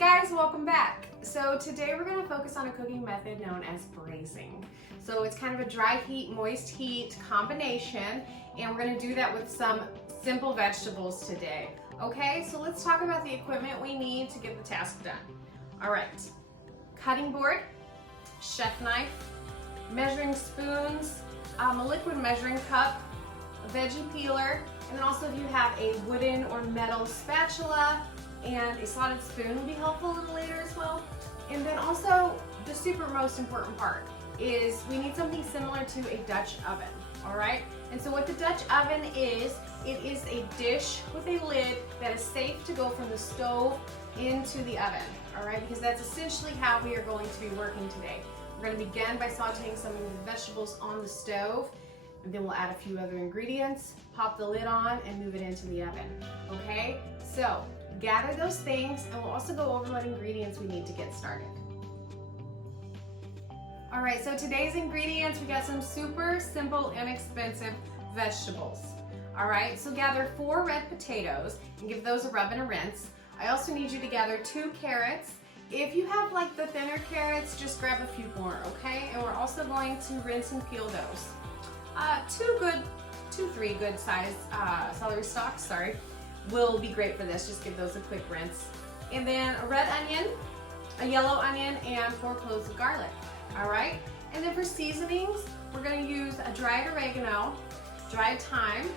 guys, welcome back. So today we're going to focus on a cooking method known as braising. So it's kind of a dry heat, moist heat combination, and we're going to do that with some simple vegetables today. Okay, so let's talk about the equipment we need to get the task done. All right, cutting board, chef knife, measuring spoons, a liquid measuring cup, a veggie peeler, and then also if you have a wooden or metal spatula and a slotted spoon will be helpful a little later as well. And then also the super most important part is we need something similar to a Dutch oven, all right? And so what the Dutch oven is, it is a dish with a lid that is safe to go from the stove into the oven, all right? Because that's essentially how we are going to be working today. We're going to begin by sauteing some of the vegetables on the stove, and then we'll add a few other ingredients, pop the lid on, and move it into the oven, okay? So gather those things, and we'll also go over what ingredients we need to get started. All right, so today's ingredients, we got some super simple, inexpensive vegetables. All right, so gather 4 red potatoes and give those a rub and a rinse. I also need you to gather 2 carrots. If you have like the thinner carrots, just grab a few more, okay? And we're also going to rinse and peel those. 3 good sized celery stalks, will be great for this. Just give those a quick rinse. And then a red onion, a yellow onion, and 4 cloves of garlic. All right? And then for seasonings, we're gonna use a dried oregano, dried thyme,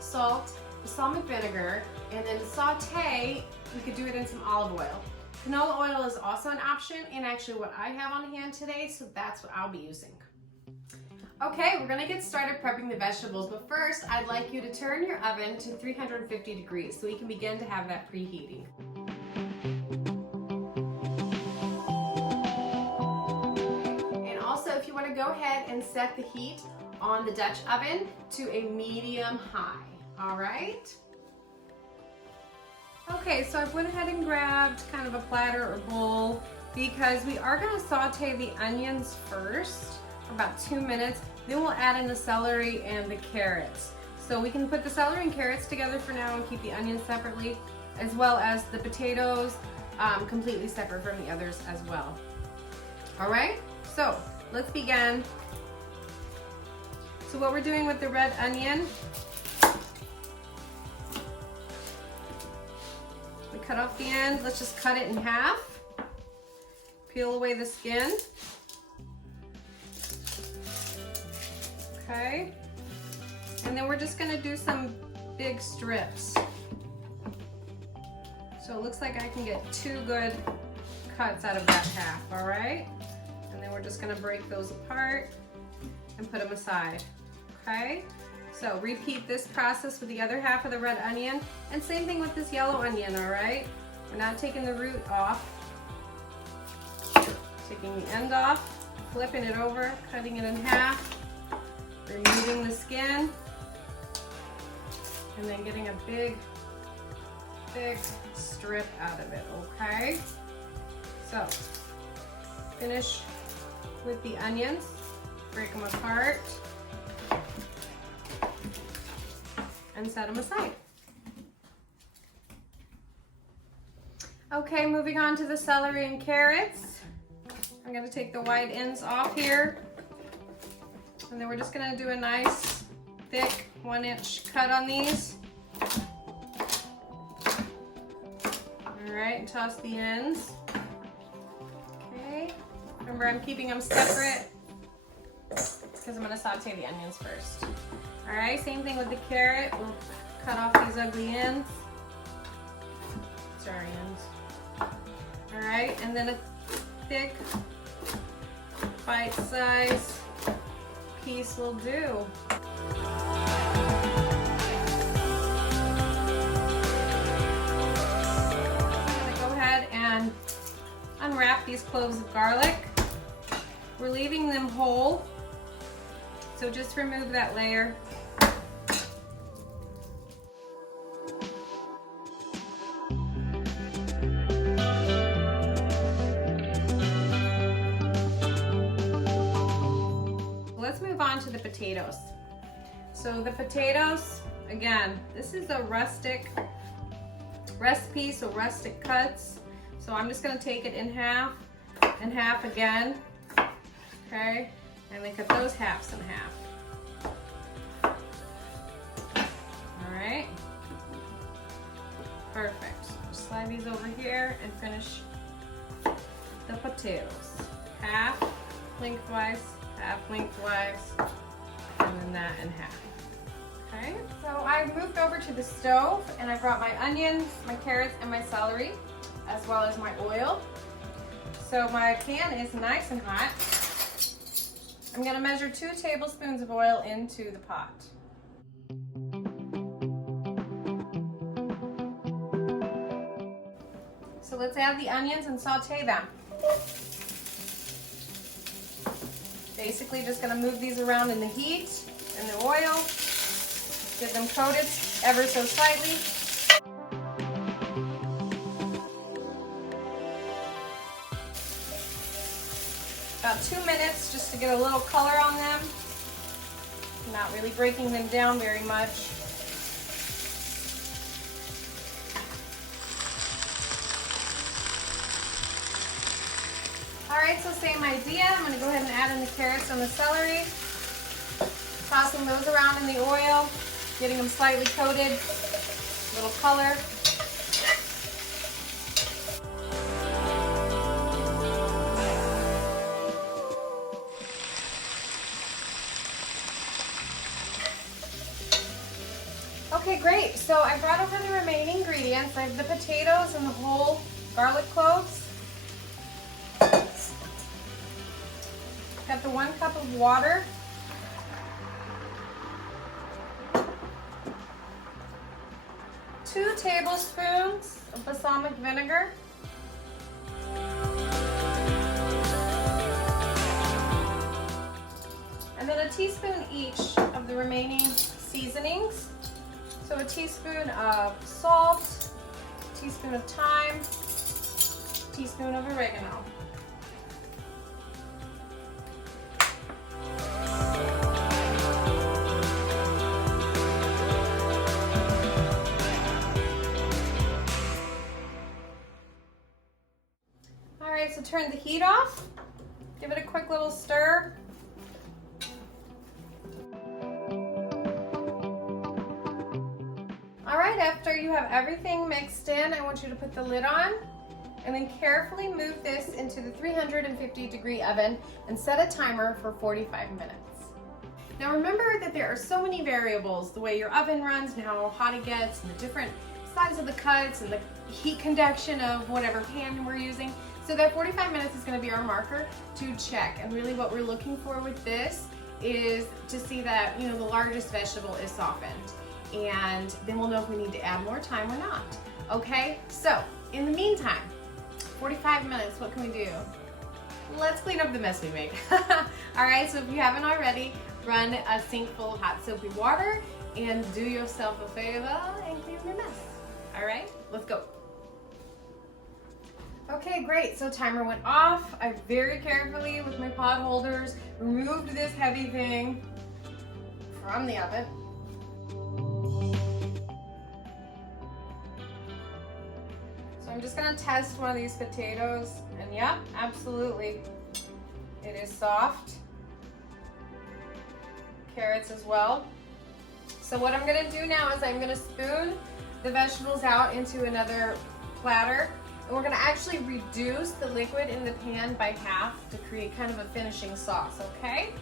salt, balsamic vinegar, and then to saute, we could do it in some olive oil. Canola oil is also an option, and actually what I have on hand today, so that's what I'll be using. Okay, we're gonna get started prepping the vegetables, but first I'd like you to turn your oven to 350 degrees so we can begin to have that preheating. And also if you wanna go ahead and set the heat on the Dutch oven to a medium high, all right? Okay, so I went ahead and grabbed kind of a platter or bowl because we are gonna saute the onions first for about 2 minutes. Then we'll add in the celery and the carrots. So we can put the celery and carrots together for now and keep the onions separately, as well as the potatoes completely separate from the others as well. All right, so let's begin. So what we're doing with the red onion, we cut off the end. Let's just cut it in half. Peel away the skin. Okay, and then we're just gonna do some big strips. So it looks like I can get 2 good cuts out of that half, all right? And then we're just gonna break those apart and put them aside, okay? So repeat this process with the other half of the red onion, and same thing with this yellow onion, all right? We're not taking the root off, taking the end off, flipping it over, cutting it in half, removing the skin, and then getting a big strip out of it, okay? So, finish with the onions, break them apart, and set them aside. Okay, moving on to the celery and carrots. I'm gonna take the wide ends off here. And then we're just gonna do a nice, thick 1-inch cut on these. All right, and toss the ends. Okay, remember I'm keeping them separate because I'm gonna saute the onions first. All right, same thing with the carrot. We'll cut off these ugly ends. Sorry, ends. All right, and then a thick, bite-sized piece will do. I'm gonna go ahead and unwrap these cloves of garlic. We're leaving them whole, so just remove that layer. Let's move on to the potatoes. So the potatoes, again, this is a rustic recipe, so rustic cuts. So I'm just gonna take it in half and half again, okay? And then cut those halves in half. All right, perfect. Just slide these over here and finish the potatoes. Half lengthwise, and then that in half. Okay, so I moved over to the stove and I brought my onions, my carrots, and my celery, as well as my oil. So my pan is nice and hot. I'm gonna measure 2 tablespoons of oil into the pot. So let's add the onions and saute them. Basically just gonna move these around in the heat and the oil. Get them coated ever so slightly. About 2 minutes just to get a little color on them. Not really breaking them down very much. All right, so same idea. I'm gonna go ahead and add in the carrots and the celery. Tossing those around in the oil, getting them slightly coated, a little color. Okay, great. So I brought over the remaining ingredients. I have the potatoes and the whole garlic cloves. Got the 1 cup of water. 2 tablespoons of balsamic vinegar. And then a teaspoon each of the remaining seasonings. So a teaspoon of salt, a teaspoon of thyme, a teaspoon of oregano. All right, so turn the heat off. Give it a quick little stir. All right, after you have everything mixed in, I want you to put the lid on and then carefully move this into the 350-degree oven and set a timer for 45 minutes. Now remember that there are so many variables, the way your oven runs and how hot it gets and the different size of the cuts and the heat conduction of whatever pan we're using. So that 45 minutes is going to be our marker to check. And really what we're looking for with this is to see that, you know, the largest vegetable is softened. And then we'll know if we need to add more time or not. Okay, so in the meantime, 45 minutes, what can we do? Let's clean up the mess we made. All right, so if you haven't already, run a sink full of hot soapy water and do yourself a favor and clean your mess. All right, let's go. Okay, great, so timer went off. I very carefully, with my pot holders, removed this heavy thing from the oven. So I'm just gonna test one of these potatoes, and yep, absolutely, it is soft. Carrots as well. So what I'm gonna do now is I'm gonna spoon the vegetables out into another platter, and we're gonna actually reduce the liquid in the pan by half to create kind of a finishing sauce, okay?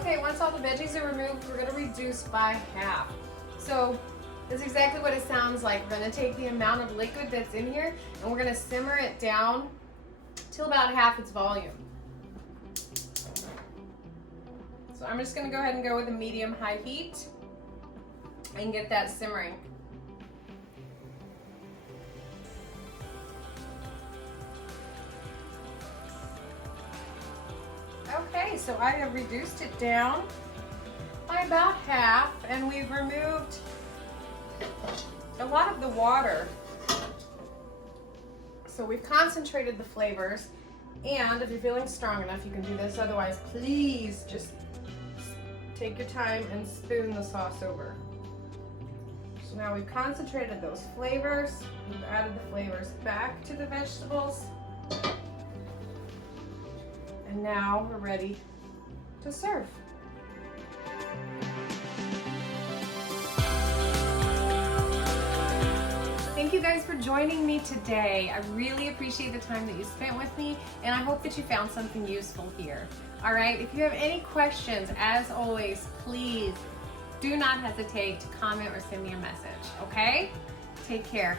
Okay, once all the veggies are removed, we're gonna reduce by half. So that's exactly what it sounds like. We're gonna take the amount of liquid that's in here and we're gonna simmer it down till about half its volume. So I'm just gonna go ahead and go with a medium-high heat and get that simmering. Okay, so I have reduced it down by about half, and we've removed a lot of the water. So we've concentrated the flavors, and if you're feeling strong enough, you can do this. Otherwise, please just take your time and spoon the sauce over. So now we've concentrated those flavors. We've added the flavors back to the vegetables. And now we're ready to serve. Thank you guys for joining me today. I really appreciate the time that you spent with me, and I hope that you found something useful here. All right, if you have any questions, as always, please do not hesitate to comment or send me a message, okay? Take care.